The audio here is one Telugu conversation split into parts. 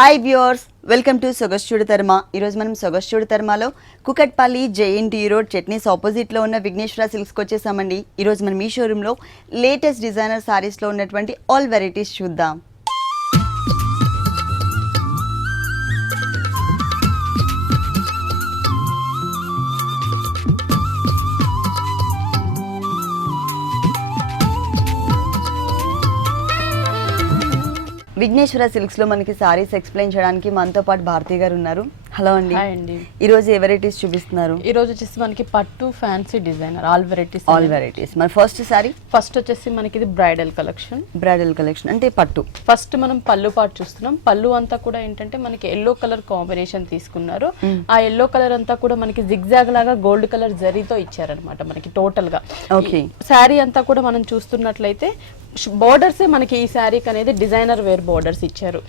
Hi viewers, welcome to Sogaschudu Tarma. ఈరోజు మనం సొగస్చూడు తర్మలో కుకట్పల్లి జేఎన్టీ రోడ్ చట్నీస్ ఆపోజిట్లో ఉన్న విఘ్నేశ్వర సిల్క్స్కి వచ్చేసామండి. ఈరోజు మనం ఈ షోరూంలో లేటెస్ట్ డిజైనర్ సారీస్లో ఉన్నటువంటి ఆల్ వెరైటీస్ చూద్దాం. విఘ్నేశ్వర సిల్క్స్లో మనకి సారీస్ ఎక్స్ప్లెయిన్ చేయడానికి మనతో పాటు భారతి గారు ఉన్నారు. హలో అండి. ఈ రోజు ఏ వెరైటీస్ చూపిస్తున్నారు? ఈ రోజు వచ్చేసి మనకి పట్టు ఫ్యాన్సీ డిజైనర్ ఆల్ వెరైటీస్. మరి ఫస్ట్ వచ్చేసి మనకి ఇది బ్రైడల్ కలెక్షన్ అంటే పట్టు. ఫస్ట్ మనం పళ్ళు పాటు చూస్తున్నాం. పళ్ళు అంతా కూడా ఏంటంటే మనకి ఎల్లో కలర్ కాంబినేషన్ తీసుకున్నారు. ఆ ఎల్లో కలర్ అంతా కూడా మనకి జిగ్జాగ్ లాగా గోల్డ్ కలర్ జరీతో ఇచ్చారనమాట మనకి టోటల్ గా. ఓకే. శారీ అంతా కూడా మనం చూస్తున్నట్లయితే బోర్డర్స్ మనకి ఈ శారీకి అనేది డిజైనర్ వేర్ బోర్డర్స్ ఇచ్చారు.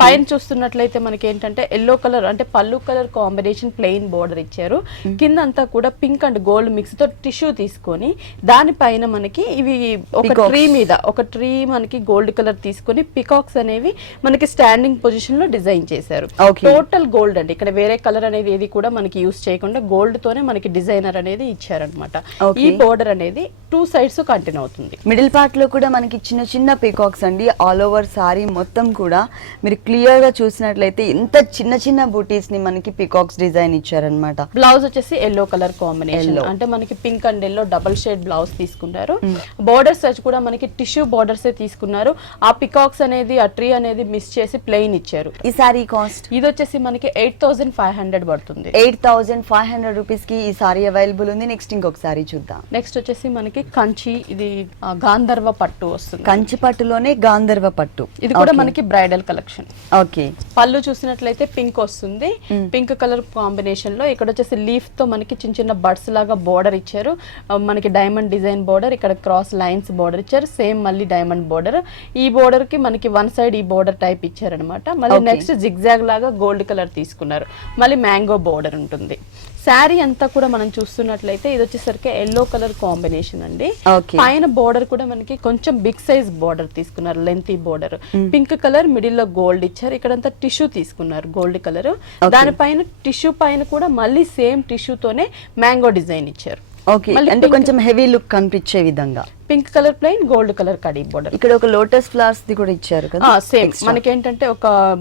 పైన చూస్తున్నట్లయితే మనకి ఏంటంటే ఎల్లో కలర్ అంటే పళ్ళు కలర్ కాంబినేషన్ ప్లెయిన్ బోర్డర్ ఇచ్చారు. కింద అంతా కూడా పింక్ అండ్ గోల్డ్ మిక్స్ తో టిష్యూ తీసుకొని దానిపైన మనకి ఇవి ఒక ట్రీ మనకి గోల్డ్ కలర్ తీసుకొని పికాక్స్ అనేవి మనకి స్టాండింగ్ పొజిషన్ లో డిజైన్ చేశారు. టోటల్ గోల్డ్ అండి, ఇక్కడ వేరే కలర్ అనేది ఏది కూడా మనకి యూస్ చేయకుండా గోల్డ్ తోనే మనకి డిజైనర్ అనేది ఇచ్చారనమాట. ఈ బోర్డర్ అనేది 2 sides కంటిన్యూ అవుతుంది. మిడిల్ పార్ట్ లో కూడా మనకి చిన్న చిన్న పీకాక్స్ అండి. ఆల్ ఓవర్ సారీ మొత్తం కూడా మీరు క్లియర్ గా చూసినట్లయితే ఇంత చిన్న చిన్న బూటీస్ ని మనకి పీకాక్స్ డిజైన్ ఇచ్చారనమాట. బ్లౌజ్ వచ్చేసి ఎల్లో కలర్ కాంబినేషన్, అంటే మనకి pink and yellow double shade blouse తీసుకున్నారు. బోర్డర్స్ వచ్చి కూడా మనకి టిష్యూ బోర్డర్స్ తీసుకున్నారు. ఆ పికాక్స్ అనేది ఆ ట్రీ అనేది మిస్ చేసి ప్లెయిన్ ఇచ్చారు. ఈ సారీ కాస్ట్ ఇది వచ్చేసి మనకి 8500 పడుతుంది. 8500 రూపీస్ కి ఈ సారీ అవైలబుల్ ఉంది. నెక్స్ట్ ఇంకొక సారీ చూద్దాం. నెక్స్ట్ వచ్చేసి మనకి కంచి, ఇది గాంధర్వ పట్టు వస్తుంది. కంచి పట్టులోనే గాంధర్వ పట్టు. ఇది కూడా మనకి బ్రైడల్ కలెక్షన్. ఓకే. పళ్ళు చూసినట్లయితే పింక్ వస్తుంది. పింక్ కలర్ కాంబినేషన్ లో ఇక్కడ వచ్చేసి లీఫ్ తో మనకి చిన్న చిన్న బర్డ్స్ లాగా బోర్డర్ ఇచ్చారు. మనకి డైమండ్ డిజైన్ బోర్డర్, ఇక్కడ క్రాస్ లైన్స్ బోర్డర్ ఇచ్చారు. సేమ్ మళ్ళీ డైమండ్ బోర్డర్. ఈ బోర్డర్ కి మనకి వన్ సైడ్ ఈ బోర్డర్ టైప్ ఇచ్చారనమాట. మళ్ళీ నెక్స్ట్ జిగ్జాగ్ లాగా గోల్డ్ కలర్ తీసుకున్నారు. మళ్ళీ మ్యాంగో బోర్డర్ ఉంటుంది. శారీ అంతా కూడా మనం చూస్తున్నట్లయితే ఇది వచ్చేసరికి ఎల్లో కలర్ కాంబినేషన్ అండి. పైన బోర్డర్ కూడా మనకి కొంచెం బిగ్ సైజ్ బోర్డర్ తీసుకున్నారు, lengthy border. Pink colour middle లో గోల్డ్ ఇచ్చారు. ఇక్కడంతా టిష్యూ తీసుకున్నారు గోల్డ్ కలర్. దానిపైన టిష్యూ పైన కూడా మళ్ళీ సేమ్ టిష్యూ తోనే మ్యాంగో డిజైన్ ఇచ్చారు. ఓకే. అంటే కొంచెం హెవీ లుక్ కనిపించే విధంగా pink colour plain, gold colour khadi border. ఇక్కడ ఒక లోటస్ ఫ్లవర్స్ ది కూడా ఇచ్చారు కదా. సేమ్ మనకేంటంటే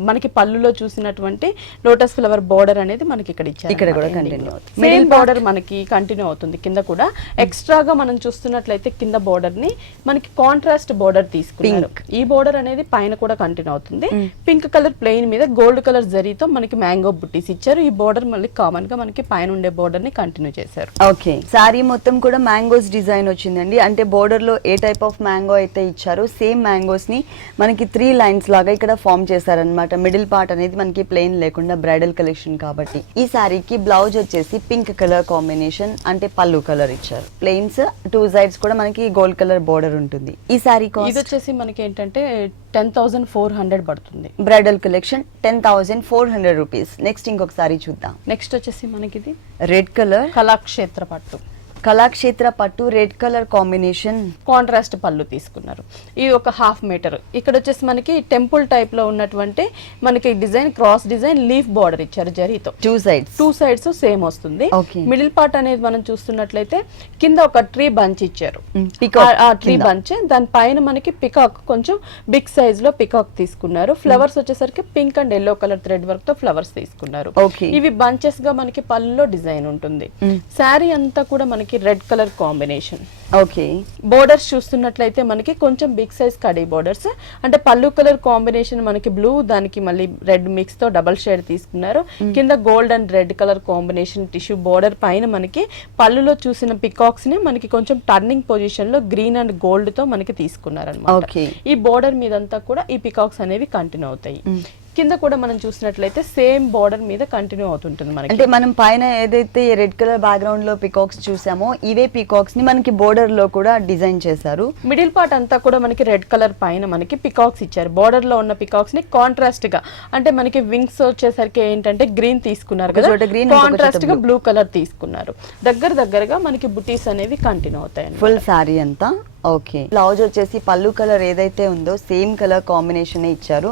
మనకి పళ్ళులో చూసినటువంటి లోటస్ ఫ్లవర్ బోర్డర్ అనేది మనకి ఇక్కడ ఇచ్చారు. ఇక్కడ కూడా కంటిన్యూ అవుతుంది. మిడిల్ బోర్డర్ మనకి కంటిన్యూ అవుతుంది. కింద కూడా ఎక్స్ట్రాగా మనం చూస్తున్నట్లయితే కింద బోర్డర్ ని మనకి కాంట్రాస్ట్ బోర్డర్ తీసుకున్నారు. ఈ బోర్డర్ అనేది పైన కూడా కంటిన్యూ అవుతుంది. పింక్ కలర్ ప్లెయిన్ మీద గోల్డ్ కలర్ జరీతో మనకి మ్యాంగో బుట్టీస్ ఇచ్చారు. ఈ బోర్డర్ మళ్ళీ కామన్ గా మనకి పైన ఉండే బోర్డర్ ని కంటిన్యూ చేశారు. ఓకే. సారీ మొత్తం కూడా మ్యాంగోస్ డిజైన్ వచ్చిందండి. అంటే బోర్డర్ లో ఏ టైప్ ఆఫ్ మ్యాంగో అయితే ఇచ్చారో సేమ్ మ్యాంగోస్ ని మనకి 3 లైన్స్ లాగా ఇక్కడ ఫామ్ చేశారనమాట. మిడిల్ పార్ట్ అనేది మనకి ప్లెయిన్ లేకుండా బ్రైడల్ కలెక్షన్ కాబట్టి. ఈ సారీకి బ్లౌజ్ వచ్చేసి పింక్ కలర్ కాంబినేషన్, అంటే పళ్ళు కలర్ ఇచ్చారు. ప్లెయిన్స్ 2 sides కూడా మనకి గోల్డ్ కలర్ బోర్డర్ ఉంటుంది. ఈ సారీ కాస్ట్ ఇది వచ్చేసి మనకి ఏంటంటే 10,400 పడుతుంది. Bridal collection 10,400 rupees. నెక్స్ట్ ఇంకొక సారీ చూద్దాం. నెక్స్ట్ వచ్చేసి మనకి ఇది రెడ్ కలర్ కళాక్షేత్ర పట్టు. కళాక్షేత్ర పట్టు రెడ్ కలర్ కాంబినేషన్, కాంట్రాస్ట్ పళ్ళు తీసుకున్నారు. ఇది ఒక 1/2 మీటర్. ఇక్కడ వచ్చేసి మనకి టెంపుల్ టైప్ లో ఉన్నటువంటి మనకి design cross design leaf border ఇచ్చారు జరీతో. 2 sides సేమ్ వస్తుంది. మిడిల్ పార్ట్ అనేది మనం చూస్తున్నట్లయితే కింద ఒక ట్రీ బంచ్ ఇచ్చారు. ఆ ట్రీ బంచ్ దాని పైన మనకి పికాక్ కొంచెం బిగ్ సైజ్ లో పికాక్ తీసుకున్నారు. ఫ్లవర్స్ వచ్చేసరికి pink and yellow colour thread work తో ఫ్లవర్స్ తీసుకున్నారు. ఇవి బంచెస్ గా మనకి పళ్ళులో డిజైన్ ఉంటుంది. శారీ అంతా కూడా మనకి red colour combination. Okay. Borders చూస్తున్నట్లయితే మనకి కొంచెం బిగ్ సైజ్ కడీ బోర్డర్స్, అంటే పళ్ళు కలర్ కాంబినేషన్ మనకి బ్లూ, దానికి మళ్ళీ రెడ్ మిక్స్ తో డబల్ షేడ్ తీసుకున్నారు. కింద gold and red colour combination tissue border పైన మనకి పళ్ళులో చూసిన పికాక్స్ ని మనకి కొంచెం టర్నింగ్ పొజిషన్ లో గ్రీన్ అండ్ గోల్డ్ తో మనకి తీసుకున్నారు అనమాట. ఈ బోర్డర్ మీదంతా కూడా ఈ పికాక్స్ అనేవి కంటిన్యూ అవుతాయి. కింద కూడా మనం చూసినట్లయితే సేమ్ బోర్డర్ మీద కంటిన్యూ అవుతుంటుంది మనకి. అంటే మనం పైన ఏదైతే రెడ్ కలర్ బ్యాక్గ్రౌండ్ లో పికాక్స్ చూసామో ఇవే పికాక్స్ ని మనకి బోర్డర్ లో కూడా డిజైన్ చేశారు. మిడిల్ పార్ట్ అంతా కూడా మనకి రెడ్ కలర్ పైన మనకి పికాక్స్ ఇచ్చారు. బోర్డర్ లో ఉన్న పికాక్స్ ని కాంట్రాస్ట్ గా, అంటే మనకి వింగ్స్ వచ్చేసరికి ఏంటంటే గ్రీన్ తీసుకున్నారు కదా, కాంట్రాస్ట్ గా బ్లూ కలర్ తీసుకున్నారు. దగ్గరగా మనకి బుటీస్ అనేవి కంటిన్యూ అవుతాయి. ఫుల్ సారీ అంతా ఓకే. బ్లౌజ్ వచ్చేసి పళ్ళు కలర్ ఏదైతే ఉందో సేమ్ కలర్ కాంబినేషన్ ఇచ్చారు.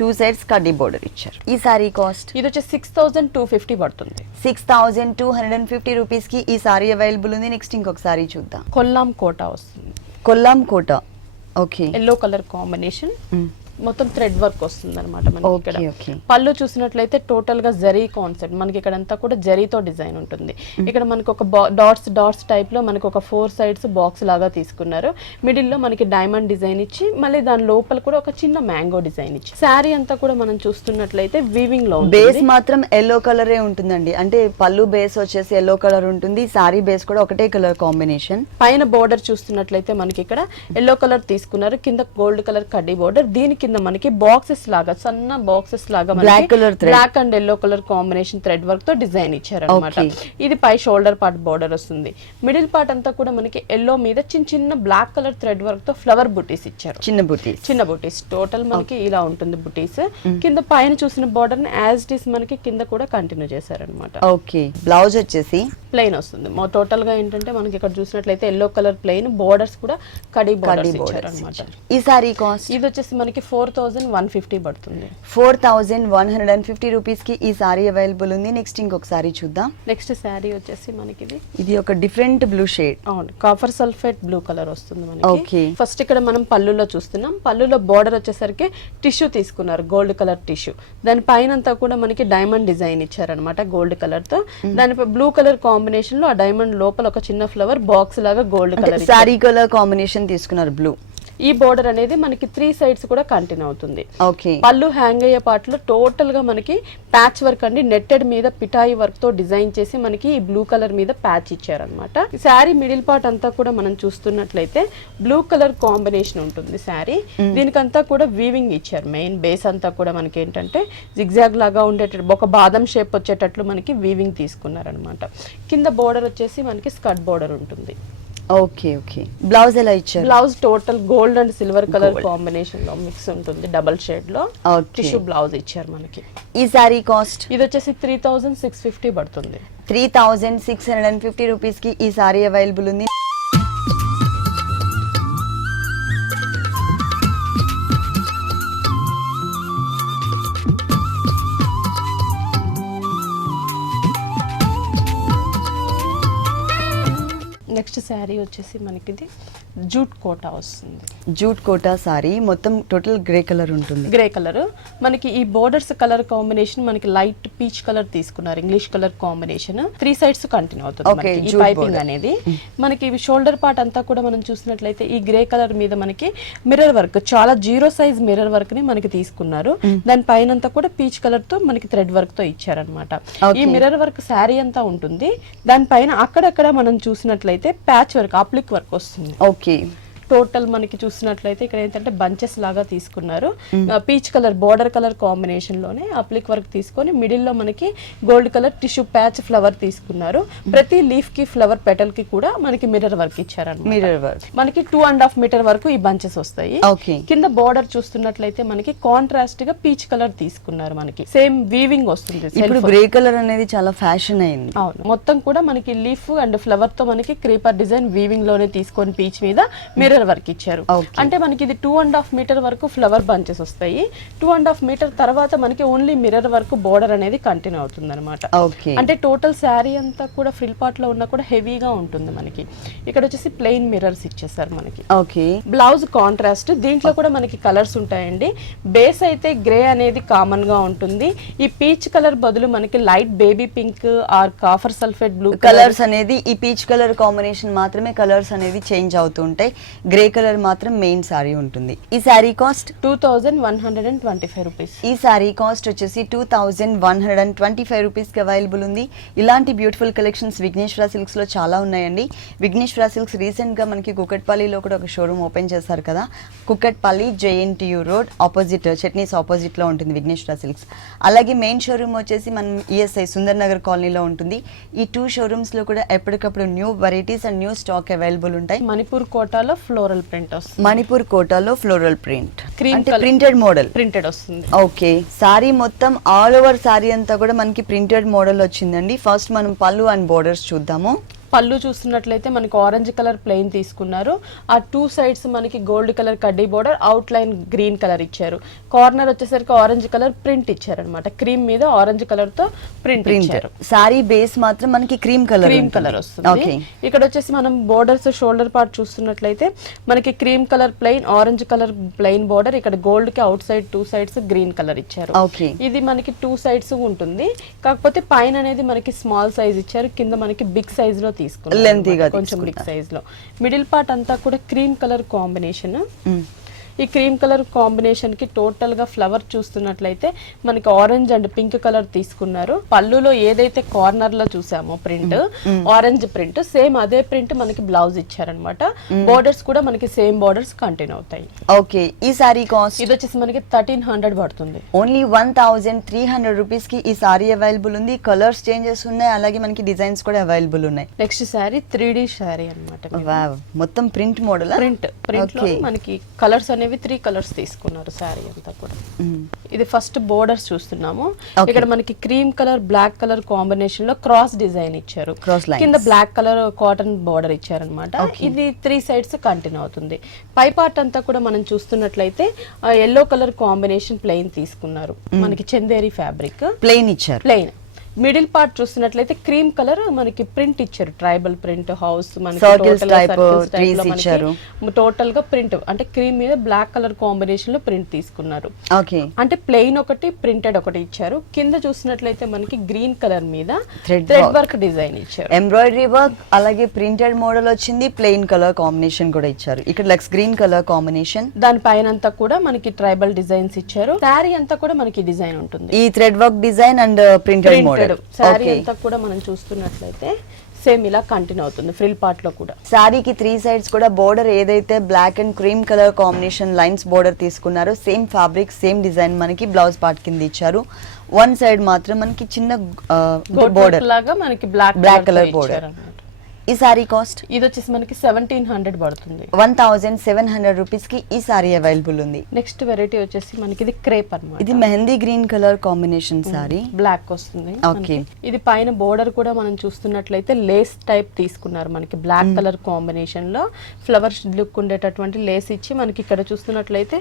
2 సైడ్స్ కడ్డీ బోర్డర్ ఇచ్చారు. ఈ సారీ కాస్ట్ ఇది వచ్చి 6250 పడుతుంది. 6250 రూపీస్ కి ఈ సారీ అవైలబుల్ ఉంది. నెక్స్ట్ ఇంకొక సారీ చూద్దాం. కొల్లాం కోట వస్తుంది. కొల్లాం కోట, ఓకే, ఎల్లో కలర్ కాంబినేషన్, మొత్తం థ్రెడ్ వర్క్ వస్తుంది అనమాట మనకి. ఇక్కడ ఓకే. పళ్ళు చూసినట్లయితే టోటల్ గా జరీ కాన్సెప్ట్ మనకి ఇక్కడ అంతా కూడా జరీతో డిజైన్ ఉంటుంది. ఇక్కడ మనకి ఒక డాట్స్ టైప్ లో మనకి ఒక 4 సైడ్స్ బాక్స్ లాగా తీసుకున్నారు. మిడిల్ లో మనకి డైమండ్ డిజైన్ ఇచ్చి మళ్ళీ దాని లోపల కూడా ఒక చిన్న మ్యాంగో డిజైన్ ఇచ్చి శారీ అంతా కూడా మనం చూస్తున్నట్లయితే వీవింగ్ లో బేస్ మాత్రం ఎల్లో కలరే ఉంటుందండి. అంటే పళ్ళు బేస్ వచ్చేసి ఎల్లో కలర్ ఉంటుంది, సారీ బేస్ కూడా ఒకటే కలర్ కాంబినేషన్. పైన బోర్డర్ చూస్తున్నట్లయితే మనకి ఇక్కడ ఎల్లో కలర్ తీసుకున్నారు, కింద గోల్డ్ కలర్ కడ్డీ బోర్డర్, దీని కింద మనకి బాక్సెస్ లాగా సన్న బాక్సెస్ లాగా black and yellow colour combination thread work తో డిజైన్ ఇచ్చారు అనమాట. ఇది పై షోల్డర్ పార్ట్ బోర్డర్ వస్తుంది. మిడిల్ పార్ట్ అంతా కూడా మనకి ఎల్లో మీద చిన్న చిన్న బ్లాక్ కలర్ థ్రెడ్ వర్క్ తో ఫ్లవర్ బుటీస్ ఇచ్చారు. చిన్న బుటీస్ టోటల్ మనకి ఇలా ఉంటుంది బుటీస్. కింద పైన చూసిన బోర్డర్ ని యాజ్ ఇట్ ఈస్ మనకి కింద కూడా కంటిన్యూ చేశారనమాట. ఓకే. బ్లౌజ్ వచ్చేసి ప్లెయిన్ వస్తుంది. టోటల్ గా ఏంటంటే మనకి ఇక్కడ చూసినట్లయితే ఎల్లో కలర్ ప్లెయిన్, బోర్డర్స్ కూడా కడీ బోర్డర్స్ ఇచ్చారు అనమాట. ఈ సారీ కాస్ట్ ఇది వచ్చేసి మనకి 4150 పడుతుంది. 4150 రూపీస్ కి ఈ సారీ అవైలబుల్ ఉంది. నెక్స్ట్ ఇంకొక సారీ చూద్దాం. నెక్స్ట్ సారీ వచ్చేసి మనకి ఇది ఒక డిఫరెంట్ బ్లూ షేడ్. అవును, కాపర్ సల్ఫేట్ బ్లూ కలర్ వస్తుంది మనకి. ఓకే. ఫస్ట్ ఇక్కడ మనం పళ్ళులో చూస్తున్నాం. పళ్ళులో బోర్డర్ వచ్చేసరికి టిష్యూ తీసుకున్నారు, గోల్డ్ కలర్ టిష్యూ. దాని పైన అంతా కూడా మనకి డైమండ్ డిజైన్ ఇచ్చారనమాట గోల్డ్ కలర్ తో. దానిపై బ్లూ కలర్ కాంబినేషన్ లో ఆ డైమండ్ లోపల ఒక చిన్న ఫ్లవర్ బాక్స్ లాగా gold colour sorry colour combination తీసుకున్నారు బ్లూ. ఈ బోర్డర్ అనేది మనకి 3 సైడ్స్ కూడా కంటిన్యూ అవుతుంది. ఓకే. పళ్ళు హ్యాంగ్ అయ్యే పార్ట్ లో టోటల్ గా మనకి ప్యాచ్ వర్క్ అండి, నెట్టెడ్ మీద పిటాయి వర్క్ తో డిజైన్ చేసి మనకి ఈ బ్లూ కలర్ మీద ప్యాచ్ ఇచ్చారనమాట. శారీ మిడిల్ పార్ట్ అంతా కూడా మనం చూస్తున్నట్లయితే బ్లూ కలర్ కాంబినేషన్ ఉంటుంది శారీ. దీనికంతా కూడా వీవింగ్ ఇచ్చారు. మెయిన్ బేస్ అంతా కూడా మనకి ఏంటంటే జిగ్జాగ్ లాగా ఉండేటట్టు ఒక బాదం షేప్ వచ్చేటట్లు మనకి వీవింగ్ తీసుకున్నారనమాట. కింద బోర్డర్ వచ్చేసి మనకి స్కర్ట్ బోర్డర్ ఉంటుంది. ఓకే. ఓకే. బ్లౌజ్ ఎలా ఇచ్చారు? Blouse total gold and silver colour combination లో మిక్స్ ఉంటుంది, డబల్ షేడ్ లో టిష్యూ బ్లౌజ్ ఇచ్చారు మనకి. ఈ సారీ కాస్ట్ ఇది వచ్చేసి 3650 పడుతుంది. 3650 రూపీస్ కి ఈ సారీ అవైలబుల్ ఉంది. నెక్స్ట్ శారీ వచ్చేసి మనకి ఇది జూట్ కోటా వస్తుంది. జూట్ కోటా సారీ మొత్తం టోటల్ గ్రే కలర్ ఉంటుంది. గ్రే కలర్ మనకి ఈ బోర్డర్స్ కలర్ కాంబినేషన్ మనకి లైట్ పీచ్ కలర్ తీసుకున్నారు, English colour combination. 3 sides continue అవుతుంది ఈ పైపింగ్ అనేది. మనకి షోల్డర్ పార్ట్ అంతా కూడా మనం చూసినట్లయితే ఈ గ్రే కలర్ మీద మనకి మిర్రర్ వర్క్, చాలా 0 సైజ్ మిర్రర్ వర్క్ ని మనకి తీసుకున్నారు. దాని పైన అంతా కూడా పీచ్ కలర్ తో మనకి థ్రెడ్ వర్క్ తో ఇచ్చారనమాట. ఈ మిర్రర్ వర్క్ శారీ అంతా ఉంటుంది. దానిపైన అక్కడక్కడ మనం చూసినట్లయితే ప్యాచ్ వర్క్, అప్లిక్ వర్క్ వస్తుంది. ఓకే. టోటల్ మనకి చూసినట్లయితే ఇక్కడ ఏంటంటే బంచెస్ లాగా తీసుకున్నారు. Peach colour border colour combination లోనే అప్లిక్ వర్క్ తీసుకొని మిడిల్ లో మనకి gold colour tissue patch flower తీసుకున్నారు. ప్రతి లీఫ్ కి ఫ్లవర్ పెటల్ కి కూడా మనకి మిర్రర్ వర్క్ ఇచ్చారన్నమాట. మిర్రర్ వర్క్ మనకి 2.5 మీటర్ వరకు ఈ బంచెస్ వస్తాయి. కింద బోర్డర్ చూస్తున్నట్లయితే మనకి కాంట్రాస్ట్ గా పీచ్ కలర్ తీసుకున్నారు. మనకి సేమ్ వీవింగ్ వస్తుంది. ఇప్పుడు గ్రే కలర్ అనేది చాలా ఫ్యాషన్ అయింది. అవును, మొత్తం కూడా మనకి లీఫ్ అండ్ ఫ్లవర్ తో మనకి క్రీపర్ డిజైన్ వీవింగ్ లోనే తీసుకొని పీచ్ మీద మిర్రర్ వర్క్ ఇచ్చారు. అంటే మనకి ఇది 2.5 మీటర్ వరకు ఫ్లవర్ బంచెస్ వస్తాయి. 2.5 మీటర్ తర్వాత మనకి ఓన్లీ మిర్రర్ వర్క్ బోర్డర్ అనేది కంటిన్యూ అవుతుంది అనమాట. అంటే టోటల్ శారీ అంతా కూడా ఫ్రిల్ పార్ట్ లో ఉన్నా కూడా హెవీగా ఉంటుంది. మనకి ఇక్కడ వచ్చేసి ప్లెయిన్ మిర్రర్స్ ఇచ్చేసారు మనకి. ఓకే. బ్లౌజ్ కాంట్రాస్ట్, దీంట్లో కూడా మనకి కలర్స్ ఉంటాయండి. బేస్ అయితే గ్రే అనేది కామన్ గా ఉంటుంది. ఈ పీచ్ కలర్ బదులు మనకి light baby pink or copper sulphate blue colours అనేది ఈ పీచ్ కలర్ కాంబినేషన్ మాత్రమే కలర్స్ అనేది చేంజ్ అవుతూ ఉంటాయి. గ్రే కలర్ మాత్రం మెయిన్ సారీ ఉంటుంది. ఈ సారీ కాస్ట్ 2125 రూపీస్. ఈ సారీ కాస్ట్ వచ్చేసి 2125 రూపీస్ కి అవైలబుల్ ఉంది. ఇలాంటి బ్యూటిఫుల్ కలెక్షన్స్ విఘ్నేశ్వర సిల్క్స్ లో చాలా ఉన్నాయండి. విఘ్నేశ్వర సిల్క్స్ రీసెంట్ గా మనకి కుకట్పల్లిలో కూడా ఒక షోరూమ్ ఓపెన్ చేశారు కదా. Kukatpally JNTU road opposite, chutneys opposite లో ఉంటుంది విఘ్నేశ్వర సిల్క్స్. అలాగే మెయిన్ షోరూమ్ వచ్చేసి మనం ESI సుందర్ నగర్ కాలనీలో ఉంటుంది. ఈ 2 షోరూమ్స్ లో కూడా ఎప్పటికప్పుడు new varieties and new stock available ఉంటాయి. మణిపూర్ కోటాలో ఫ్లోరల్ ప్రింట్ వస్తుంది. మణిపూర్ కోటాలో ఫ్లోరల్ ప్రింట్, అంటే ప్రింటెడ్ మోడల్ ప్రింటెడ్ వస్తుంది. ఓకే. సారీ మొత్తం ఆల్ ఓవర్ సారీ అంతా కూడా మనకి ప్రింటెడ్ మోడల్ వచ్చిందండి. ఫస్ట్ మనం పళ్ళు అండ్ బోర్డర్స్ చూద్దాము. పళ్ళు చూస్తున్నట్లయితే మనకి ఆరెంజ్ కలర్ ప్లెయిన్ తీసుకున్నారు. ఆ 2 సైడ్స్ మనకి గోల్డ్ కలర్ కడ్డీ border, out line green colour ఇచ్చారు. కార్నర్ వచ్చేసరికి ఆరెంజ్ కలర్ ప్రింట్ ఇచ్చారు అనమాట. క్రీమ్ మీద ఆరెంజ్ కలర్ తో ప్రింట్ ఇచ్చారు. సారీ బేస్ మాత్రం మనకి క్రీమ్ కలర్ వస్తుంది. ఇక్కడ వచ్చేసి మనం బోర్డర్స్ షోల్డర్ పార్ట్ చూస్తున్నట్లయితే మనకి cream colour plain, orange colour plain border, ఇక్కడ గోల్డ్ కి out side 2 sides green colour ఇచ్చారు. ఇది మనకి 2 సైడ్స్ ఉంటుంది. కాకపోతే పైన అనేది మనకి స్మాల్ సైజ్ ఇచ్చారు, కింద మనకి బిగ్ సైజ్ లో తీసుకున్నారు, కొంచెం బిగ్ సైజ్ లో. మిడిల్ పార్ట్ అంతా కూడా క్రీమ్ కలర్ కాంబినేషన్. ఈ క్రీమ్ కలర్ కాంబినేషన్ కి టోటల్ గా ఫ్లవర్ చూస్తున్నట్లయితే మనకి ఆరెంజ్ అండ్ పింక్ కలర్ తీసుకున్నారు. పళ్ళులో ఏదైతే కార్నర్ లో చూసామో ప్రింట్, ఆరెంజ్ ప్రింట్, సేమ్ అదే ప్రింట్ మనకి బ్లౌజ్ ఇచ్చారనమాట. బోర్డర్స్ కూడా మనకి సేమ్ బోర్డర్స్ కంటిన్యూ అవుతాయి. ఓకే, ఈ సారీ కాస్ట్ ఇది వచ్చేసి మనకి 1300 పడుతుంది. ఓన్లీ 1300 రూపీస్ కి ఈ సారీ అవైలబుల్ ఉంది. కలర్స్ చేంజెస్ ఉన్నాయి, అలాగే మనకి డిజైన్స్ కూడా అవైలబుల్ ఉన్నాయి. నెక్స్ట్ సారీ 3D సారీ అనమాట. మొత్తం ప్రింట్ మోడల్, ప్రింట్ లో మనకి కలర్స్ అనేవి 3 కలర్స్ తీసుకున్నారు సారీ అంతా కూడా. ఇది ఫస్ట్ బోర్డర్స్ చూస్తున్నాము. ఇక్కడ మనకి cream colour, black colour combination లో క్రాస్ డిజైన్ ఇచ్చారు. కింద బ్లాక్ కలర్ కాటన్ బోర్డర్ ఇచ్చారనమాట. ఇది 3 సైడ్స్ కంటిన్యూ అవుతుంది. పై పార్ట్ అంతా కూడా మనం చూస్తున్నట్లయితే ఎల్లో కలర్ కాంబినేషన్ ప్లెయిన్ తీసుకున్నారు. మనకి చందేరి ఫ్యాబ్రిక్ ప్లెయిన్ ఇచ్చారు. ప్లెయిన్ మిడిల్ పార్ట్ చూస్తున్నట్లయితే క్రీమ్ కలర్ మనకి ప్రింట్ ఇచ్చారు. ట్రైబల్ ప్రింట్, హౌస్ టోటల్ గా ప్రింట్ అంటే క్రీమ్ మీద బ్లాక్ కలర్ కాంబినేషన్ లో ప్రింట్ తీసుకున్నారు. అంటే ప్లెయిన్ ఒకటి, ప్రింటెడ్ ఒకటి ఇచ్చారు. కింద చూసినట్లయితే మనకి గ్రీన్ కలర్ మీద థ్రెడ్ వర్క్ డిజైన్ ఇచ్చారు. ఎంబ్రాయిడరీ వర్క్, అలాగే ప్రింటెడ్ మోడల్ వచ్చింది. ప్లెయిన్ కలర్ కాంబినేషన్ కూడా ఇచ్చారు. ఇక్కడ లక్స్ గ్రీన్ కలర్ కాంబినేషన్, దాని పైన అంతా కూడా మనకి ట్రైబల్ డిజైన్స్ ఇచ్చారు. శారీ అంతా కూడా మనకి డిజైన్ ఉంటుంది. ఈ thread work design and printed model sari అంతా కూడా మనం చూస్తున్నట్లయితే సేమ్ ఇలా కంటిన్యూ అవుతుంది. ఫ్రిల్ పార్ట్ లో కూడా శారీకి 3 సైడ్స్ కూడా బోర్డర్ ఏదైతే black and cream colour combination lines border తీసుకున్నారు. సేమ్ ఫ్యాబ్రిక్, సేమ్ డిజైన్ మనకి బ్లౌజ్ పార్ట్ కింద ఇచ్చారు. 1 సైడ్ మాత్రం మనకి చిన్న బోర్డర్ లాగా మనకి బ్లాక్ కలర్ బోర్డర్. ఈ సారీ కాస్ట్ ఇది వచ్చేసి మనకి 1700 పడుతుంది. 1700 రూపీస్ కి ఈ సారీ అవైలబుల్ ఉంది. నెక్స్ట్ వెరైటీ వచ్చేసి మనకి ఇది క్రేప్ అన్నమాట. ఇది mehndi green colour combination sari, black వస్తుంది. ఓకే, ఇది పైన బోర్డర్ కూడా మనం చూస్తున్నట్లయితే లేస్ టైప్ తీసుకున్నారు. మనకి బ్లాక్ కలర్ కాంబినేషన్ లో ఫ్లవర్ లుక్ ఉండేటటువంటి లేస్ ఇచ్చి మనకి ఇక్కడ చూస్తున్నట్లయితే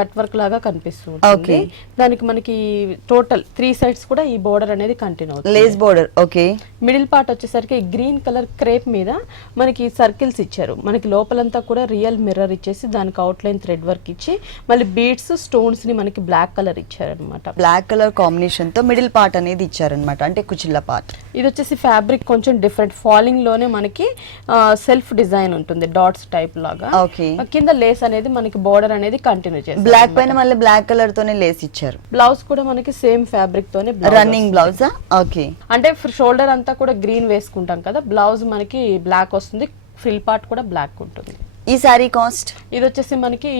కట్ వర్క్ లాగా కనిపిస్తుంది. దానికి మనకి టోటల్ 3 సైడ్స్ కూడా ఈ బోర్డర్ అనేది కంటిన్యూ అవుతుంది. Lace border. Okay, middle part వచ్చేసరికి గ్రీన్ కలర్ క్రేప్ మీద మనకి సర్కిల్స్ ఇచ్చారు. మనకి లోపలంతా కూడా రియల్ మిర్రర్ ఇచ్చేసి దానికి అవుట్ లైన్ థ్రెడ్ వర్క్ ఇచ్చి మళ్ళీ బీడ్స్, స్టోన్స్ ని మనకి బ్లాక్ కలర్ ఇచ్చారనమాట. బ్లాక్ కలర్ కాంబినేషన్ తో మిడిల్ పార్ట్ అనేది ఇచ్చారనమాట, అంటే కుచిల్ల పార్ట్. ఇది వచ్చేసి ఫ్యాబ్రిక్ కొంచెం డిఫరెంట్, ఫాలింగ్ లోనే మనకి సెల్ఫ్ డిజైన్ ఉంటుంది, డాట్స్ టైప్ లాగా. కింద లేస్ అనేది మనకి బోర్డర్ అనేది కంటిన్యూ చేస్తారు. బ్లాక్ పైన మళ్ళీ బ్లాక్ కలర్ తోనే లేస్ ఇచ్చారు. బ్లౌజ్ కూడా మనకి సేమ్ ఫ్యాబ్రిక్ తోనే రన్నింగ్ బ్లౌజ్. ఓకే, అంటే షోల్డర్ అంతా కూడా గ్రీన్ వేసుకుంటాం కదా, బ్లౌజ్ మనకి బ్లాక్ వస్తుంది. ఫ్రిల్ పార్ట్ కూడా బ్లాక్ ఉంటుంది. ఈ సారీ కాస్ట్ ఇది వచ్చేసి మనకి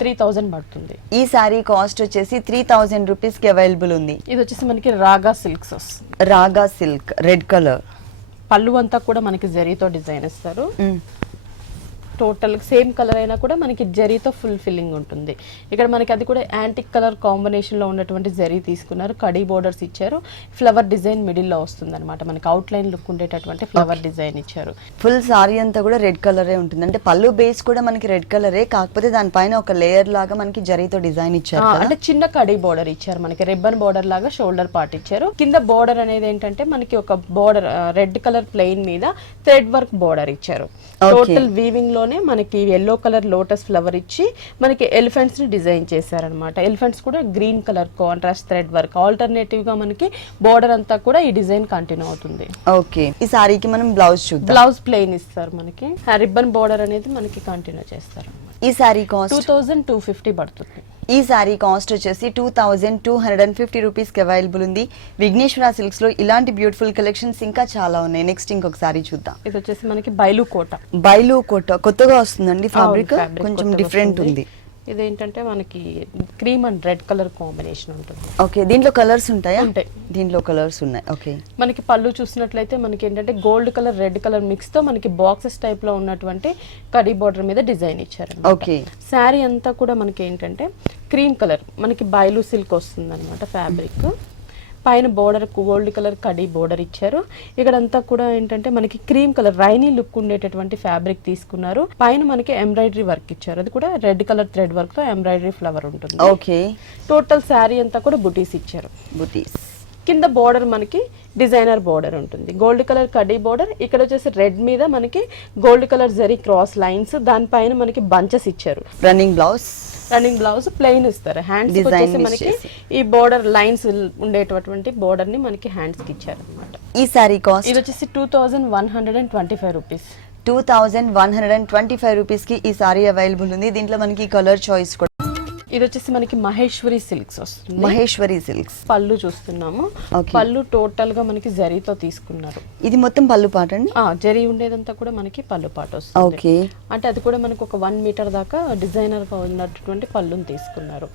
3000 పడుతుంది. ఈ సారీ కాస్ట్ వచ్చేసి 3000 రూపీస్ కి అవైలబుల్ ఉంది. ఇది వచ్చేసి మనకి రాగా సిల్క్స్, రాగా సిల్క్ రెడ్ కలర్. పళ్ళు అంతా కూడా మనకి జరీతో డిజైన్ ఇస్తారు. టోటల్ సేమ్ కలర్ అయినా కూడా మనకి జరీతో ఫుల్ ఫిల్లింగ్ ఉంటుంది. ఇక్కడ మనకి అది కూడా యాంటిక్ కలర్ కాంబినేషన్ లో ఉన్నటువంటి జరీ తీసుకున్నారు. కడీ బోర్డర్స్ ఇచ్చారు. ఫ్లవర్ డిజైన్ మిడిల్ లో వస్తుంది అనమాట. మనకి అవుట్ లైన్ లుక్ ఉండేటటువంటి ఫ్లవర్ డిజైన్ ఇచ్చారు. ఫుల్ సారీ అంతా కూడా రెడ్ కలరే ఉంటుంది. అంటే పళ్ళు బేస్ కూడా మనకి రెడ్ కలరే, కాకపోతే దానిపైన ఒక లేయర్ లాగా మనకి జరీతో డిజైన్ ఇచ్చారు. అంటే చిన్న కడీ బోర్డర్ ఇచ్చారు. మనకి రిబ్బన్ బోర్డర్ లాగా షోల్డర్ పార్ట్ ఇచ్చారు. కింద బోర్డర్ అనేది ఏంటంటే మనకి ఒక బోర్డర్ రెడ్ కలర్ ప్లెయిన్ మీద థ్రెడ్ వర్క్ బోర్డర్ ఇచ్చారు. టోటల్ వీవింగ్ లోనే మనకి ఎల్లో కలర్ లోటస్ ఫ్లవర్ ఇచ్చి మనకి ఎలిఫెంట్స్ ని డిజైన్ చేశారనమాట. ఎలిఫెంట్స్ కూడా green colour contrast thread work. Alternative గా మనకి బోర్డర్ అంతా కూడా ఈ డిజైన్ కంటిన్యూ అవుతుంది. ఓకే, ఈ సారీకి మనం బ్లౌజ్ చూద్దాం. బ్లౌజ్ ప్లెయిన్ ఇస్తారు. మనకి రిబ్బన్ బోర్డర్ అనేది మనకి కంటిన్యూ చేస్తారు. ఈ సారీ కాస్ట్ 2250 పడుతుంది. ఈ సారీ కాస్ట్ వచ్చేసి 2250 రూపీస్ కి అవైలబుల్ ఉంది. విఘ్నేశ్వర సిల్క్స్ లో ఇలాంటి బ్యూటిఫుల్ కలెక్షన్స్ ఇంకా చాలా ఉన్నాయి. నెక్స్ట్ ఇంకొక సారీ చూద్దాం. ఇది వచ్చేసి మనకి బైలు కోట కొత్తగా వస్తుందండి. ఫ్యాబ్రిక్ కొంచెం డిఫరెంట్ ఉంది. ఇదేంటంటే మనకి cream and red colour combination ఉంటుంది. ఓకే, దీంట్లో కలర్స్ ఉంటాయా? ఉంటాయి, దీంట్లో కలర్స్ ఉన్నాయి. ఓకే, మనకి పళ్ళు చూసినట్లయితే మనకి ఏంటంటే gold colour, red colour mix తో మనకి బాక్సెస్ టైప్ లో ఉన్నటువంటి కడీ బోర్డర్ మీద డిజైన్ ఇచ్చారు. ఓకే, శారీ అంతా కూడా మనకి ఏంటంటే క్రీమ్ కలర్, మనకి బైలు సిల్క్ వస్తుంది అనమాట ఫ్యాబ్రిక్. పైన border gold colour khadi border ఇచ్చారు. ఇక్కడంతా కూడా ఏంటంటే మనకి క్రీమ్ కలర్ రైనీ లుక్ ఉండేటటువంటి ఫ్యాబ్రిక్ తీసుకున్నారు. పైన మనకి ఎంబ్రాయిడరీ వర్క్ ఇచ్చారు, అది కూడా రెడ్ కలర్ థ్రెడ్ వర్క్ తో ఎంబ్రాయిడరీ ఫ్లవర్ ఉంటుంది. ఓకే, టోటల్ శారీ అంతా కూడా బుటీస్ ఇచ్చారు. బుటీస్ కింద బోర్డర్ మనకి డిజైనర్ బోర్డర్ ఉంటుంది, గోల్డ్ కలర్ కడీ బోర్డర్. ఇక్కడ వచ్చేసి రెడ్ మీద మనకి gold colour zari cross lines, దానిపైన మనకి బంచెస్ ఇచ్చారు. రన్నింగ్ బ్లౌజ్ ప్లెయిన్ ఇస్తారు. హ్యాండ్స్ వచ్చేసి మనకి ఈ బోర్డర్ లైన్స్ ఉండేటటువంటి బోర్డర్ ని మనకి హ్యాండ్స్ కి ఇచ్చారు అనమాట. ఈ సారీ కాస్ట్ ఇది వచ్చేసి 2125 రూపీస్. 2125 రూపీస్ కి ఈ సారీ అవైలబుల్ ఉంది. దీంట్లో మనకి కలర్ చాయిస్ కూడా. ఇది వచ్చేసి మనకి మహేశ్వరి సిల్క్స్ వస్తుంది. మహేశ్వరి సిల్క్స్ పళ్ళు చూస్తున్నాము. పళ్ళు టోటల్ గా మనకి జరీతో తీసుకున్నారు. ఇది మొత్తం పళ్ళు పాట అండి. జరీ ఉండేదంతా కూడా మనకి పళ్ళు పాట వస్తుంది. ఓకే, అంటే అది కూడా మనకి ఒక 1 మీటర్ దాకా డిజైనర్ గా ఉన్నటువంటి పళ్ళుని తీసుకున్నారు.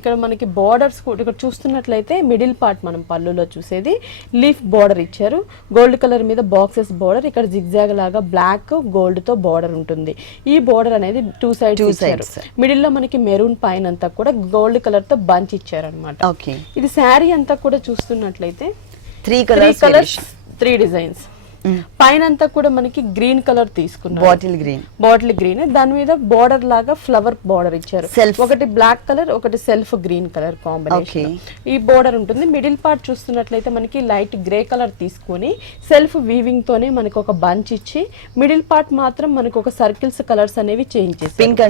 ఇక్కడ మనకి బార్డర్స్ ఇక్కడ చూస్తున్నట్లయితే మిడిల్ పార్ట్ మనం పళ్ళులో చూసేది లీఫ్ బార్డర్ ఇచ్చారు. గోల్డ్ కలర్ మీద బాక్సెస్ బార్డర్, ఇక్కడ జిగ్జాగ్ లాగా బ్లాక్ గోల్డ్ తో బార్డర్ ఉంటుంది. ఈ బార్డర్ అనేది 2 సైడ్స్ ఇచ్చారు. మిడిల్ లో మనకి మెరూన్ పైన అంతా కూడా గోల్డ్ కలర్ తో బంచ్ ఇచ్చారనమాట. ఓకే, ఇది శారీ అంతా కూడా చూస్తున్నట్లయితే 3 కలర్స్ 3 డిజైన్స్. పైన అంతా కూడా మనకి గ్రీన్ కలర్ తీసుకున్నారు, బాటిల్ గ్రీన్. దాని మీద బార్డర్ లాగా ఫ్లవర్ బార్డర్ ఇచ్చారు. ఒకటి బ్లాక్ కలర్, ఒకటి సెల్ఫ్ గ్రీన్ కలర్ కాంబినేషన్ ఈ బార్డర్ ఉంటుంది. మిడిల్ పార్ట్ చూస్తున్నట్లయితే మనకి లైట్ గ్రే కలర్ తీసుకొని సెల్ఫ్ వీవింగ్ తోనే మనకి ఒక బంచ్ ఇచ్చి మిడిల్ పార్ట్ మాత్రం మనకి ఒక సర్కిల్స్ కలర్స్ అనేవి చేంజ్ చేసి పింక్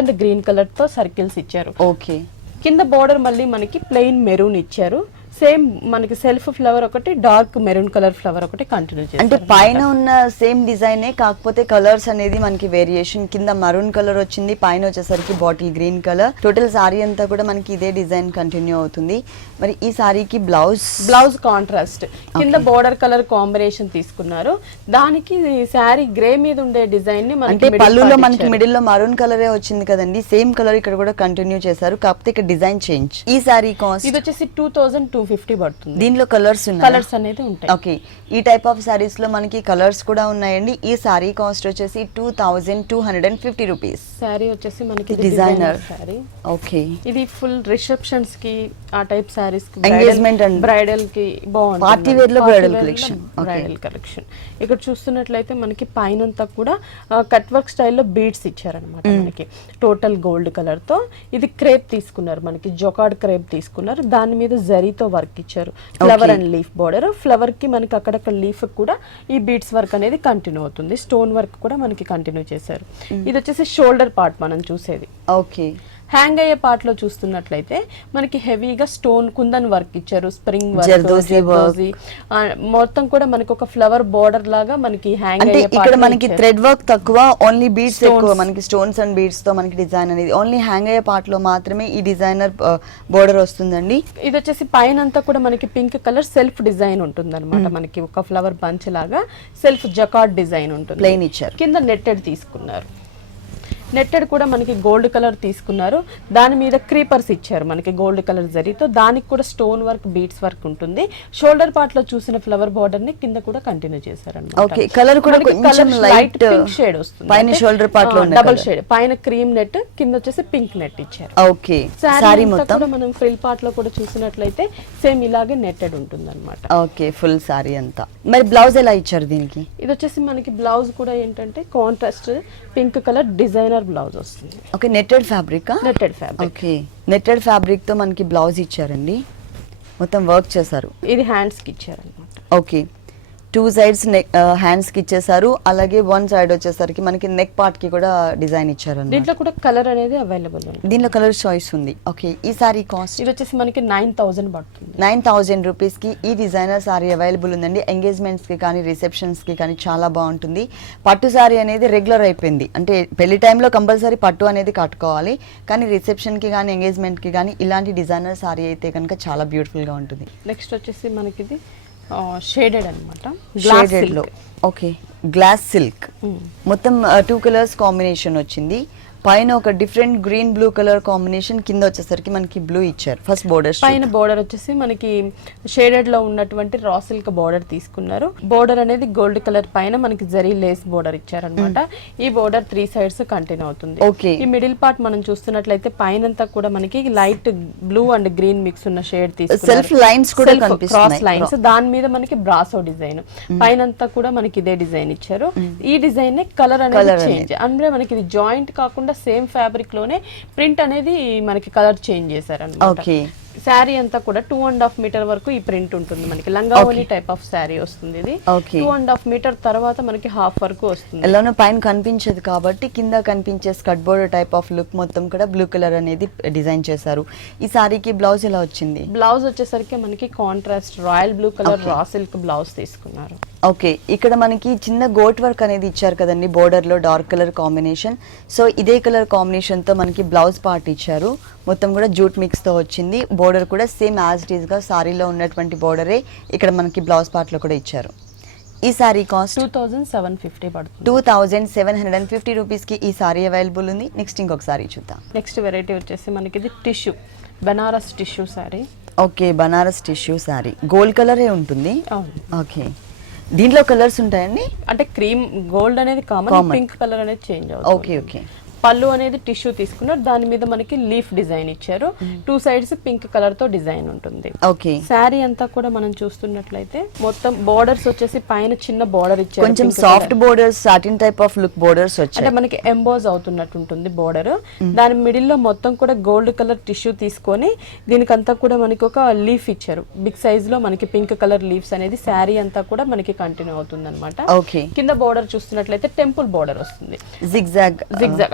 అండ్ గ్రీన్ కలర్ తో సర్కిల్స్ ఇచ్చారు. ఓకే, కింద బార్డర్ మళ్ళీ మనకి ప్లెయిన్ మెరూన్ ఇచ్చారు. సేమ్ మనకి సెల్ఫ్ ఫ్లవర్ ఒకటి, డార్క్ మెరూన్ కలర్ ఫ్లవర్ ఒకటి కంటిన్యూ చేశారు. అంటే పైన ఉన్న సేమ్ డిజైనే, కాకపోతే కలర్స్ అనేది మనకి వేరియేషన్. కింద మరూన్ కలర్ వచ్చింది, పైన వచ్చేసరికి bottle green colour. Total sorry అంతా కూడా మనకి ఇదే డిజైన్ కంటిన్యూ అవుతుంది. మరి ఈ సారీకి బ్లౌజ్ కాంట్రాస్ట్ కింద బార్డర్ కలర్ కాంబినేషన్ తీసుకున్నారు. దానికి శారీ గ్రే మీద ఉండే డిజైన్ ని అంటే పళ్ళులో మనకి మిడిల్ లో మరూన్ కలరే వచ్చింది కదండి, సేమ్ కలర్ ఇక్కడ కూడా కంటిన్యూ చేశారు, కాకపోతే ఇక్కడ డిజైన్ చేంజ్. ఈ సారీ కాస్ట్ ఇది వచ్చేసి 2250 పడుతుంది. దీనిలో కలర్స్ అనేది ఉంటాయి. ఓకే, ఈ టైప్ ఆఫ్ సారీస్ లో మనకి కలర్స్ కూడా ఉన్నాయండి. ఈ సారీ కాస్ట్ వచ్చేసి 2250 రూపీస్. సారీ వచ్చేసి మనకి డిజైనర్ సారీ. ఓకే, ఇది ఫుల్ రిసెప్షన్స్ కి ఆ టైప్ సారీస్ కి, ఎంగేజ్మెంట్ అండ్ బ్రైడల్ కి బాగుంటుంది. పార్టీ వేర్ లో బ్రైడల్ కలెక్షన్. ఇక్కడ చూస్తున్నట్లయితే మనకి పైన అంతా కూడా కట్ వర్క్ స్టైల్లో బీడ్స్ ఇచ్చారనమాట. మనకి టోటల్ గోల్డ్ కలర్ తో ఇది క్రేప్ తీసుకున్నారు, మనకి జొకార్డ్ క్రేప్ తీసుకున్నారు. దాని మీద జరీతో వర్క్ ఇచ్చారు. Flower and leaf border. Flower కి మనకి అక్కడక్కడ లీఫ్ కూడా ఈ బీడ్స్ వర్క్ అనేది కంటిన్యూ అవుతుంది. స్టోన్ వర్క్ కూడా మనకి కంటిన్యూ చేశారు. ఇది వచ్చేసి షోల్డర్ పార్ట్ మనం చూసేది. ఓకే, హ్యాంగ్ అయ్యే పార్ట్ లో చూస్తున్నట్లయితే మనకి హెవీగా స్టోన్ కుందన్ వర్క్ ఇచ్చారు, స్ప్రింగ్ వర్క్, మొత్తం కూడా మనకి ఒక ఫ్లవర్ బోర్డర్ లాగా మనకి హ్యాంగ్ అయ్యే పార్ట్. ఇక్కడ మనకి థ్రెడ్ వర్క్ తక్కువ, ఓన్లీ బీడ్స్ ఎక్కువ. మనకి స్టోన్స్ అండ్ బీడ్స్ తో మనకి డిజైన్ అనేది ఓన్లీ హ్యాంగ్ అయ్యే పార్ట్ లో మాత్రమే ఈ డిజైనర్ బోర్డర్ వస్తుందండి. ఇది వచ్చేసి పైన అంతా కూడా మనకి పింక్ కలర్ సెల్ఫ్ డిజైన్ ఉంటుంది అనమాట. మనకి ఒక ఫ్లవర్ బంచ్ లాగా సెల్ఫ్ జకార్డ్ డిజైన్ ఉంటుంది. ప్లెయిన్ ఇచ్చారు. కింద నెట్టెడ్ తీసుకున్నారు. నెట్టెడ్ కూడా మనకి గోల్డ్ కలర్ తీసుకున్నారు. దాని మీద క్రీపర్స్ ఇచ్చారు మనకి గోల్డ్ కలర్ జరీతో. దానికి కూడా స్టోన్ వర్క్ బీడ్స్ వర్క్ ఉంటుంది. షోల్డర్ పార్ట్ లో చూసిన ఫ్లవర్ బార్డర్ ని కింద కూడా కంటిన్యూ చేశారు. ఓకే, కలర్ కూడా కొంచెం లైట్ పింక్ షేడ్ వస్తుంది. పైన షోల్డర్ పార్ట్ లో డబుల్ షేడ్, పైన క్రీమ్ నెట్, కింద వచ్చేసి పింక్ నెట్ ఇచ్చారు. ఓకే, సారీ మొత్తం కూడా మనం ఫ్రిల్ పార్ట్ లో కూడా చూసినట్లయితే సేమ్ ఇలాగే నెట్టెడ్ ఉంటుంది అన్నమాట. ఓకే, ఫుల్ సారీ అంతా. మరి బ్లౌజ్ ఎలా ఇచ్చారు దీనికి? ఇది వచ్చేసి మనకి బ్లౌజ్ కూడా ఏంటంటే contrast pink colour designer blouse వస్తుంది. Okay, netted fabric. Okay, netted fabric తో మనకి బ్లౌజ్ ఇచ్చారండి, మొత్తం వర్క్ చేశారు. ఇది హ్యాండ్స్ కి ఇచ్చారు అన్నమాట. ఓకే, 2 సైడ్స్ హ్యాండ్స్ కి ఇచ్చేసారు. అలాగే 1 సైడ్ వచ్చేసరికి మనకి నెక్ పార్ట్ కి కూడా డిజైన్ ఇచ్చారు. దీంట్లో కూడా కలర్ అనేది అవైలబుల్ ఉంది. దీనిలో కలర్ చాయిస్ ఉంది. ఓకే, ఈ సారీ కాస్ట్ ఇది వచ్చేసి మనకి 9000 పడుతుంది. 9000 రూపీస్ కి ఈ డిజైనర్ సారీ అవైలబుల్ ఉందండి. ఎంగేజ్మెంట్స్ కి కానీ రిసెప్షన్స్ కి కానీ చాలా బాగుంటుంది. పట్టు సారీ అనేది రెగ్యులర్ అయిపోయింది, అంటే పెళ్లి టైంలో కంపల్సరీ పట్టు అనేది కట్టుకోవాలి. కానీ రిసెప్షన్ కి కానీ ఎంగేజ్మెంట్ కి కానీ ఇలాంటి డిజైనర్ సారీ అయితే కనుక చాలా బ్యూటిఫుల్ గా ఉంటుంది. నెక్స్ట్ వచ్చేసి మనకి ఇది షేడెడ్ అన్నమాట. షేడెడ్ లో ఓకే, గ్లాస్ సిల్క్ మొత్తం 2 కలర్స్ కాంబినేషన్ వచ్చింది. పైన ఒక different green blue colour combination, కింద వచ్చేసరికి మనకి బ్లూ ఇచ్చారు. ఫస్ట్ బోర్డర్ పైన బోర్డర్ వచ్చేసి మనకి షేడెడ్ లో ఉన్నటువంటి రా సిల్క్ బోర్డర్ తీసుకున్నారు. బోర్డర్ అనేది గోల్డ్ కలర్ పైన మనకి జరీ లేస్ బోర్డర్ ఇచ్చారనమాట. ఈ బోర్డర్ 3 sides కంటిన్యూ అవుతుంది. ఈ మిడిల్ పార్ట్ మనం చూస్తున్నట్లయితే పైనంతా కూడా మనకి light blue and green mix ఉన్న షేడ్ తీసుకున్నారు. సెల్ఫ్ లైన్స్ కూడా కనిపిస్తున్నాయి. క్రాస్ లైన్స్, దాని మీద మనకి బ్రాసో డిజైన్, పైనంతా కూడా మనకి ఇదే డిజైన్ ఇచ్చారు. ఈ డిజైన్ కలర్ అనేది చేంజ్ అంటే మనకి ఇది జాయింట్ కాకుండా సేమ్ ఫ్యాబ్రిక్ లోనే ప్రింట్ అనేది మనకి కలర్ చేంజ్ చేశారన్నమాట. శారీ అంతా కూడా 2.5 మీటర్ వరకు ఈ ప్రింట్ ఉంటుంది. మనకి లంగావోని టైప్ ఆఫ్ శారీ వస్తుంది. ఇది 2.5 మీటర్ తర్వాత మనకి హాఫ్ వరకు వస్తుంది. ఎలానో పైన కనిపించదు కాబట్టి కింద కనిపించే skirt border type of look మొత్తం కూడా బ్లూ కలర్ అనేది డిజైన్ చేశారు. ఈ సారీకి బ్లౌజ్ ఎలా వచ్చింది? బ్లౌజ్ వచ్చేసరికి మనకి contrast royal blue colour raw silk blouse తీసుకున్నారు. ఓకే, ఇక్కడ మనకి చిన్న గోట్ వర్క్ అనేది ఇచ్చారు కదండి బోర్డర్ లో, డార్క్ కలర్ కాంబినేషన్. సో ఇదే కలర్ కాంబినేషన్ తో మనకి బ్లౌజ్ పార్ట్ ఇచ్చారు. మొత్తం కూడా జూట్ మిక్స్ తో వచ్చింది. బోర్డర్ కూడా సేమ్ యాజ్ ఇట్ ఈస్ గా సారీలో ఉన్నటువంటి బోర్డరే ఇక్కడ మనకి బ్లౌజ్ పార్ట్ లో కూడా ఇచ్చారు. ఈ సారీ కాస్ట్ 2750 పడుతుంది. 2750 రూపీస్ కి ఈ సారీ అవైలబుల్ ఉంది. నెక్స్ట్ ఇంకొక సారీ చూద్దాం. నెక్స్ట్ వెరైటీ వచ్చేసి మనకి ఇది tissue, Banaras tissue sorry. Okay, Banaras tissue sorry gold కలరే ఉంటుంది. అవును. ఓకే, దీంట్లో కలర్స్ ఉంటాయండి? అంటే క్రీమ్ గోల్డ్ అనేది కామన్, పింక్ కలర్ అనేది చేంజ్ అవుతుంది. Okay okay. పళ్ళు అనేది టిష్యూ తీసుకున్నారు. దాని మీద మనకి లీఫ్ డిజైన్ ఇచ్చారు. 2 sides పింక్ కలర్ తో డిజైన్ ఉంటుంది. ఓకే, శారీ అంతా కూడా మనం చూస్తున్నట్లయితే మొత్తం బోర్డర్స్ వచ్చేసి పైన చిన్న బోర్డర్ ఇచ్చారు. కొంచెం soft borders, satin type of look borders వచ్చాయి. అంటే మనకి ఎంబోజ్ అవుతున్నట్టు ఉంటుంది బోర్డర్. దాని మిడిల్ లో మొత్తం కూడా గోల్డ్ కలర్ టిష్యూ తీసుకొని దీనికంతా కూడా మనకి ఒక లీఫ్ ఇచ్చారు. బిగ్ సైజ్ లో మనకి పింక్ కలర్ లీవ్స్ అనేది శారీ అంతా కూడా మనకి కంటిన్యూ అవుతుంది అనమాట. ఓకే, కింద బోర్డర్ చూస్తున్నట్లయితే టెంపుల్ బోర్డర్ వస్తుంది. జిగ్జాగ్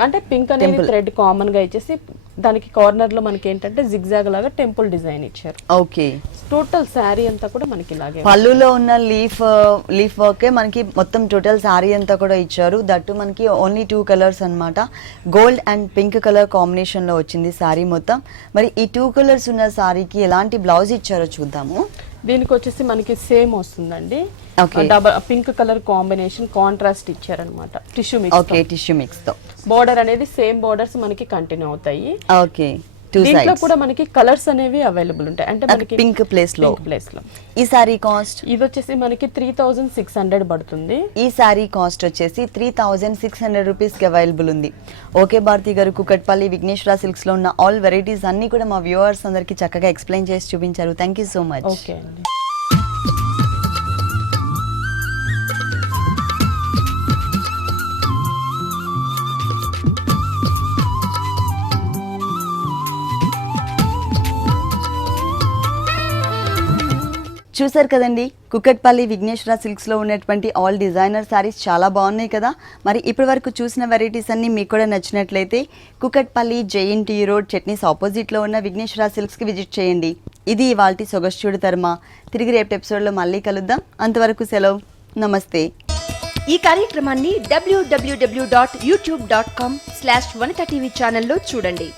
అంటే పింక్ అనేది థ్రెడ్ కామన్ గా ఇచ్చేసి దానికి కార్నర్ లో మనకి ఏంటంటే జిగ్జాగ్ లాగా టెంపుల్ డిజైన్ ఇచ్చారు. ఓకే, టోటల్ శారీ అంతా కూడా మనకి ఇలాగే పళ్ళులో ఉన్న లీఫ్ వర్క్ మనకి మొత్తం టోటల్ శారీ అంతా కూడా ఇచ్చారు. దట్టు మనకి ఓన్లీ 2 కలర్స్ అన్నమాట. Gold and pink colour combination లో వచ్చింది శారీ మొత్తం. మరి ఈ 2 కలర్స్ ఉన్న శారీకి ఎలాంటి బ్లౌజ్ ఇచ్చారో చూద్దాము. దీనికి వచ్చేసి మనకి సేమ్ వస్తుందండి. పింక్ కలర్ కాంబినేషన్ కాంట్రాస్ట్ ఇచ్చారనమాట. Tissue mix. Okay, tissue mix తో బోర్డర్ అనేది సేమ్ బోర్డర్స్ మనకి కంటిన్యూ అవుతాయి. ఓకే, దీంట్లో కూడా మనకి కలర్స్ అనేవి అవైలబుల్ ఉంటాయి. అంటే మనకి పింక్ ప్లేస్ లో. ఈ సారీ కాస్ట్ ఇది వచ్చేసి మనకి 3600 పడుతుంది. ఈ సారీ కాస్ట్ వచ్చేసి 3600 రూపీస్ కి అవైలబుల్ ఉంది. ఓకే భారతి గారు, కుకట్పల్లి విఘ్నేశ్వర సిల్క్స్ లో ఉన్న ఆల్ వెరైటీస్ అన్ని కూడా మా వ్యూవర్స్ అందరికి చక్కగా ఎక్స్ప్లెయిన్ చేసి చూపించారు. Thank you so much. Okay అండి. చూసారు కదండి, కుకట్పల్లి విఘ్నేశ్వర సిల్క్స్ లో ఉన్నటువంటి ఆల్ డిజైనర్ సారీస్ చాలా బాగున్నాయి కదా. మరి ఇప్పటి వరకు చూసిన వెరైటీస్ అన్ని మీకు కూడా నచ్చినట్లయితే Kukatpally JNT road chutneys opposite లో ఉన్న విఘ్నేశ్వర సిల్క్స్ కి విజిట్ చేయండి. ఇది ఇవాల్టి సొగస్చుడు తర్మ. తిరిగి రేపు ఎపిసోడ్ లో మళ్ళీ కలుద్దాం. అంతవరకు సెలవు, నమస్తే. ఈ కార్యక్రమాన్ని www.youtube.com/vanithatv ఛానల్లో చూడండి.